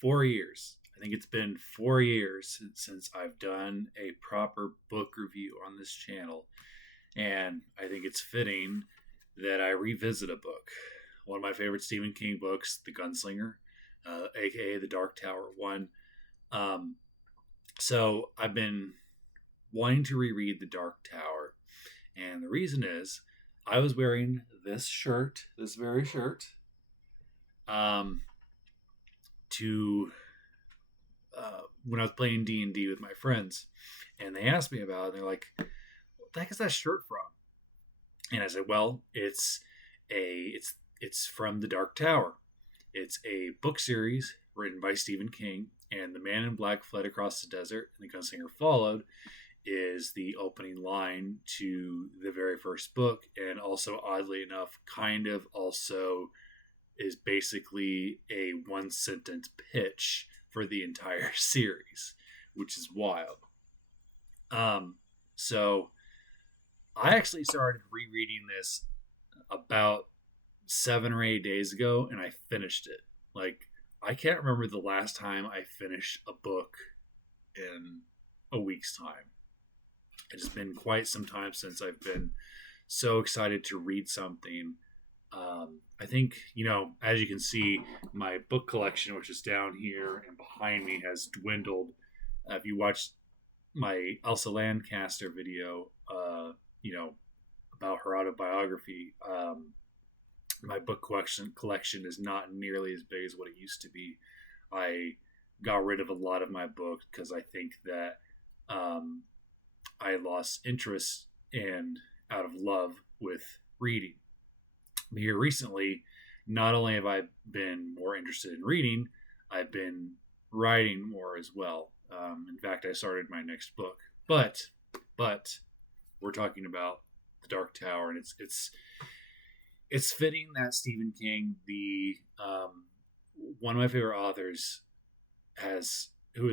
4 years. I think it's been 4 years since I've done a proper book review on this channel, and I think it's fitting that I revisit a book. One of my favorite Stephen King books, The Gunslinger, aka The Dark Tower one. Um, so I've been wanting to reread The Dark Tower, and the reason is I was wearing this shirt, this very shirt, um, to when I was playing D&D with my friends, and they asked me about it. And they're like, "What the heck is that shirt from?" And I said, "Well, it's from The Dark Tower. It's a book series written by Stephen King, and the man in black fled across the desert, and the gunslinger followed." Is the opening line to the very first book, and also oddly enough, kind of also is basically a one sentence pitch for the entire series, which is wild. So I actually started rereading this about 7 or 8 days ago, and I finished it. Like, I can't remember the last time I finished a book in a week's time. It's been quite some time since I've been so excited to read something. I think, as you can see, my book collection, which is down here and behind me, has dwindled. If you watched my Elsa Lancaster video, about her autobiography, my book collection is not nearly as big as what it used to be. I got rid of a lot of my books because I think that I lost interest and out of love with reading. Here recently, not only have I been more interested in reading, I've been writing more as well. In fact, I started my next book. But we're talking about The Dark Tower, and it's fitting that Stephen King, the one of my favorite authors, who has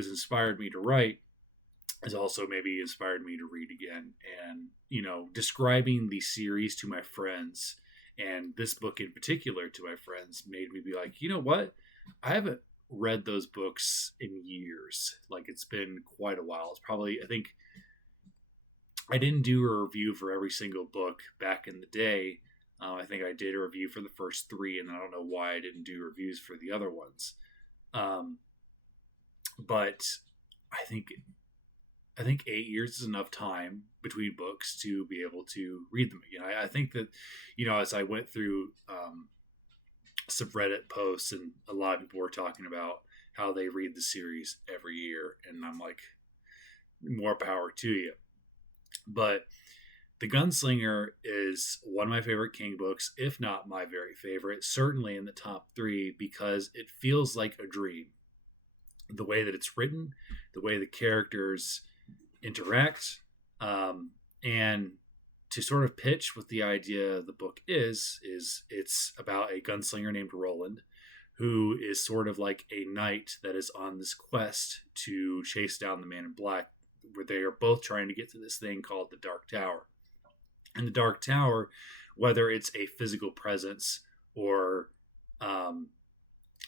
inspired me to write, has also maybe inspired me to read again. And describing the series to my friends, and this book in particular to my friends, made me be like, you know what? I haven't read those books in years. Like, it's been quite a while. It's probably, I think, I didn't do a review for every single book back in the day. I think I did a review for the first three, and I don't know why I didn't do reviews for the other ones. But I think 8 years is enough time between books to be able to read them again. I think that, as I went through subreddit posts, and a lot of people were talking about how they read the series every year, and I'm like, more power to you. But The Gunslinger is one of my favorite King books, if not my very favorite, certainly in the top three, because it feels like a dream. The way that it's written, the way the characters interact, and to sort of pitch what the idea of the book is it's about a gunslinger named Roland, who is sort of like a knight that is on this quest to chase down the man in black, where they are both trying to get to this thing called the Dark Tower. And the Dark Tower, whether it's a physical presence or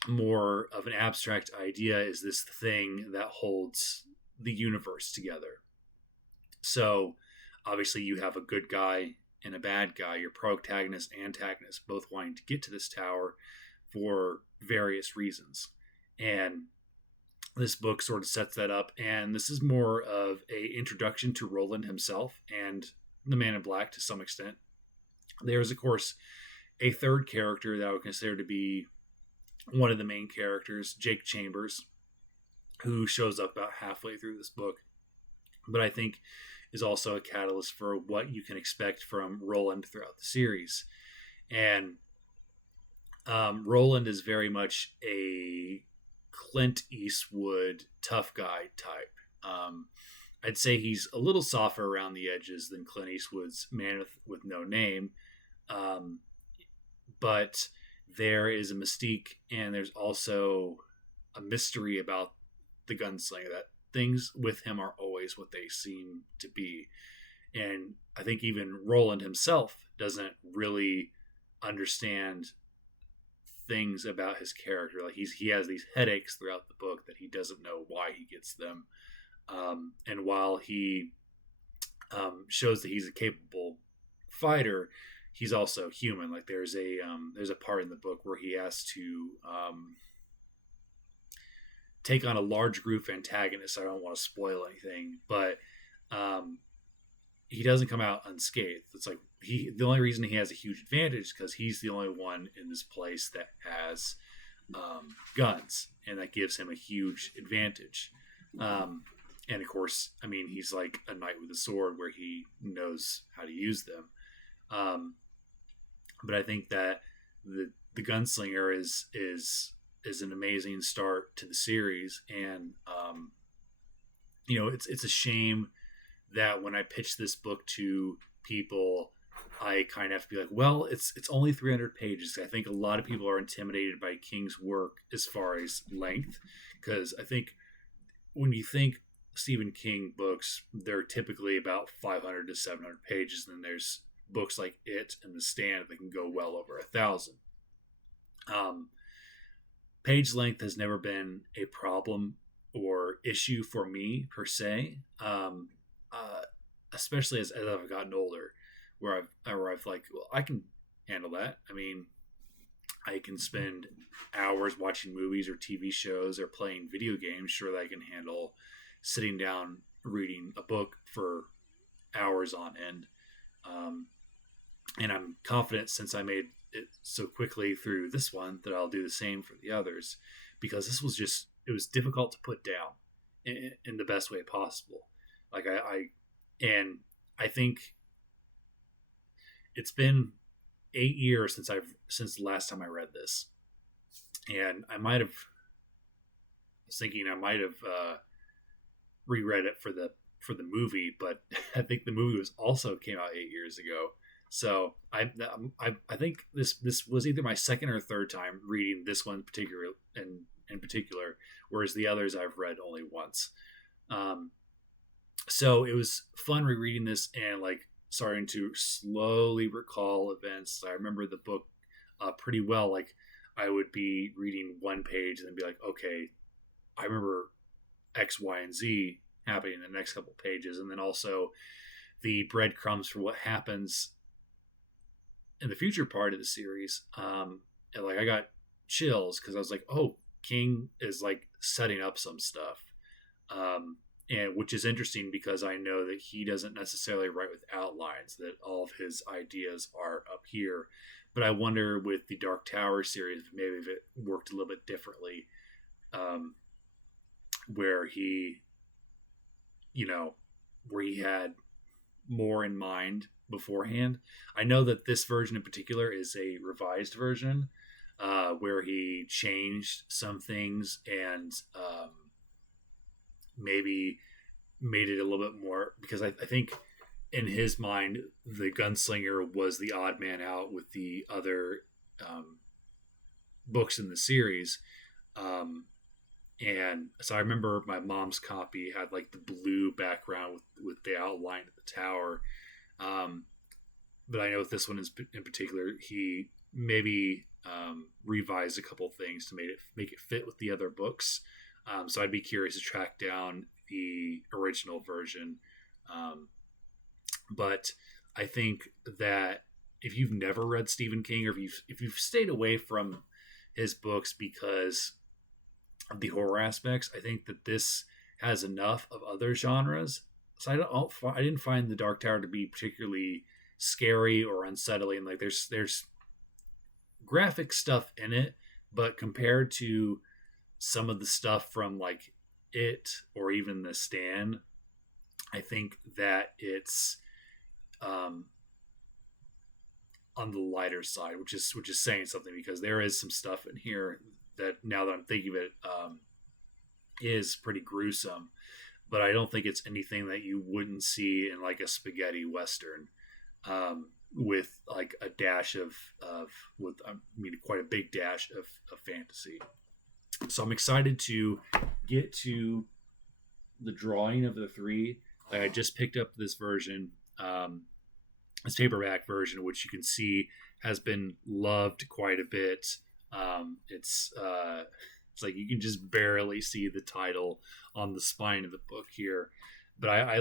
more of an abstract idea, is this thing that holds the universe together. So obviously you have a good guy and a bad guy, your protagonist and antagonist, both wanting to get to this tower for various reasons. And this book sort of sets that up, and this is more of a introduction to Roland himself and the Man in Black to some extent. There's, of course, a third character that I would consider to be one of the main characters, Jake Chambers, who shows up about halfway through this book, but I think is also a catalyst for what you can expect from Roland throughout the series. And Roland is very much a Clint Eastwood tough guy type. I'd say he's a little softer around the edges than Clint Eastwood's Man with No Name, but there is a mystique, and there's also a mystery about the gunslinger, that things with him are always what they seem to be. And I think even Roland himself doesn't really understand things about his character. Like he has these headaches throughout the book that he doesn't know why he gets them. And while he shows that he's a capable fighter, he's also human. Like there's a part in the book where he has to take on a large group of antagonists. I don't want to spoil anything, but he doesn't come out unscathed. It's like the only reason he has a huge advantage is because he's the only one in this place that has guns, and that gives him a huge advantage. And of course, I mean, he's like a knight with a sword where he knows how to use them. But I think that the Gunslinger is an amazing start to the series, and it's a shame that when I pitch this book to people, I kind of have to be like, well, it's only 300 pages. I think a lot of people are intimidated by King's work as far as length, because I think when you think Stephen King books, they're typically about 500 to 700 pages, and then there's books like It and The Stand that can go well over 1,000. Page length has never been a problem or issue for me per se, especially as I've gotten older, where I've like, well, I can handle that. I mean, I can spend hours watching movies or TV shows or playing video games. Sure, that I can handle sitting down reading a book for hours on end. And I'm confident, since I made it so quickly through this one, that I'll do the same for the others, because this was it was difficult to put down in the best way possible. Like I think it's been 8 years since the last time I read this, and I might have reread it for the movie, but I think the movie also came out 8 years ago. So I think this was either my second or third time reading this one in particular, whereas the others I've read only once. So it was fun rereading this and like starting to slowly recall events. I remember the book pretty well. Like I would be reading one page and then be like, okay, I remember X, Y, and Z happening in the next couple pages, and then also the breadcrumbs for what happens in the future part of the series. And like I got chills because I was like, oh, King is like setting up some stuff, and which is interesting because I know that he doesn't necessarily write with outlines, that all of his ideas are up here. But I wonder with the Dark Tower series, maybe if it worked a little bit differently, where he had more in mind beforehand. I know that this version in particular is a revised version, where he changed some things and maybe made it a little bit more, because I think in his mind the Gunslinger was the odd man out with the other books in the series, and so I remember my mom's copy had like the blue background with the outline of the tower. But I know with this one in particular, he maybe revised a couple things to make it fit with the other books. So I'd be curious to track down the original version. But I think that if you've never read Stephen King, or if you've stayed away from his books because of the horror aspects, I think that this has enough of other genres. So I didn't find the Dark Tower to be particularly scary or unsettling. Like there's graphic stuff in it, but compared to some of the stuff from like It or even The Stand, I think that it's on the lighter side, which is saying something, because there is some stuff in here that, now that I'm thinking of it, is pretty gruesome. But I don't think it's anything that you wouldn't see in like a spaghetti western, with like a dash quite a big dash of ffantasy. So I'm excited to get to the drawing of the three. Like I just picked up this version, this paperback version, which you can see has been loved quite a bit. It's like you can just barely see the title on the spine of the book here, but I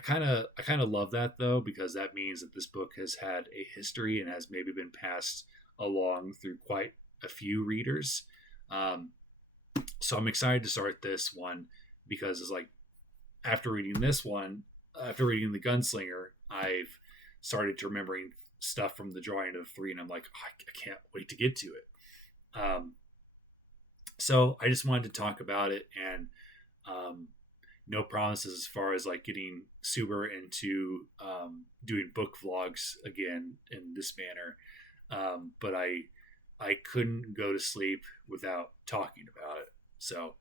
kind of love that though, because that means that this book has had a history and has maybe been passed along through quite a few readers. Um, so I'm excited to start this one because it's like after reading this one, after reading the Gunslinger, I've started to remembering stuff from the drawing of three, and I'm like, oh, I can't wait to get to it. So I just wanted to talk about it, and no promises as far as like getting super into doing book vlogs again in this manner. But I couldn't go to sleep without talking about it. So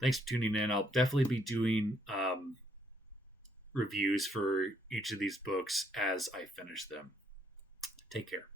thanks for tuning in. I'll definitely be doing reviews for each of these books as I finish them. Take care.